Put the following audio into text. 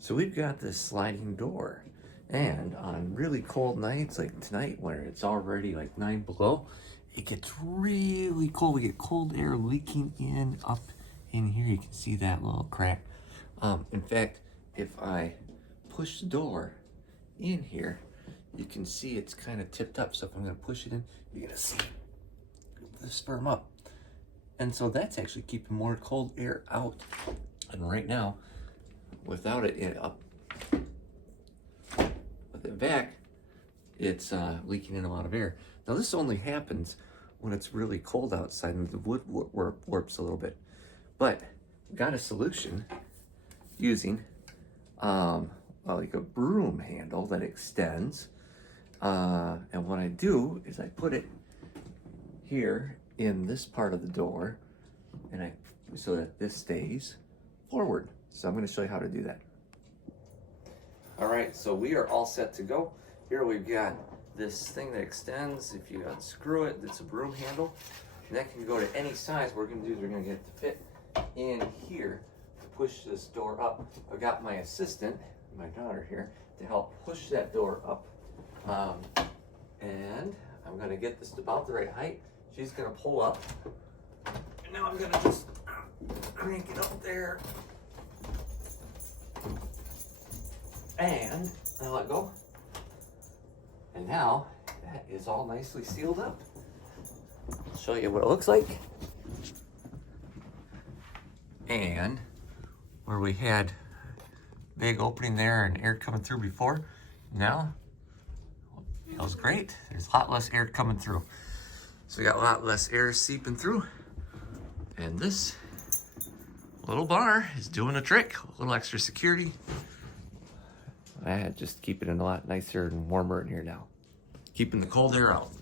So we've got this sliding door, and on really cold nights like tonight where it's already like 9 below, it gets really cold. We get cold air leaking in up in here. You can see that little crack. In fact, if I push the door in here, you can see it's kind of tipped up. So if I'm going to push it in, you're going to see the sperm up. And so that's actually keeping more cold air out. And right now, without it up, with it back, it's leaking in a lot of air. Now this only happens when it's really cold outside and the wood warps a little bit. But got a solution using like a broom handle that extends. And what I do is I put it here in this part of the door, and so that this stays forward. So I'm going to show you how to do that. All right, so we are all set to go. Here we've got this thing that extends. If you unscrew it, it's a broom handle, and that can go to any size. What we're going to do is we're going to get it to fit in here to push this door up. I've got my assistant, my daughter here, to help push that door up. And I'm going to get this to about the right height. She's going to pull up, and now I'm going to just crank it up there. And I let go. And now that is all nicely sealed up. I'll show you what it looks like. And where we had big opening there and air coming through before, now it feels great. There's a lot less air coming through. So we got a lot less air seeping through. And this little bar is doing a trick. A little extra security. I just keep it in a lot nicer and warmer in here now. Keeping the cold air out.